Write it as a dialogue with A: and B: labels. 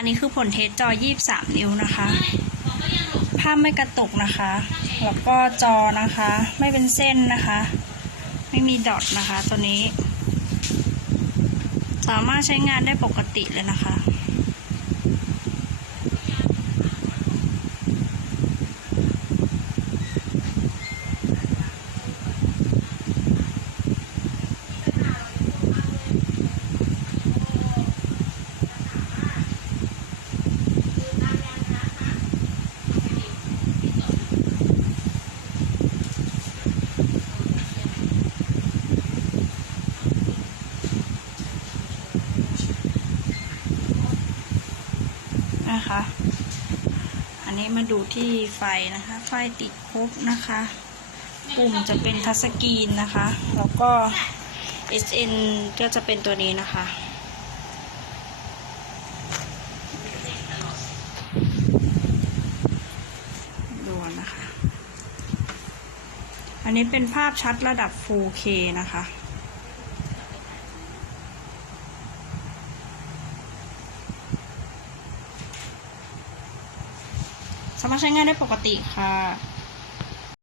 A: อันนี้คือผลเทสจอ 23 นิ้วนะคะ ภาพไม่กระตุกนะคะ แล้วก็จอนะคะ ไม่เป็นเส้นนะคะ ไม่มีดอทนะคะ ตัวนี้ สามารถใช้งานได้ปกติเลยนะคะ นะคะ อันนี้มาดูที่ไฟนะคะ ไฟติดครบนะคะ ปุ่มจะเป็นทัชสกรีนนะคะ แล้วก็ SN ก็จะเป็นตัวนี้นะคะดูนะคะ อันนี้เป็นภาพชัดระดับ 4K นะคะ สามารถใช้งานได้ปกติค่ะ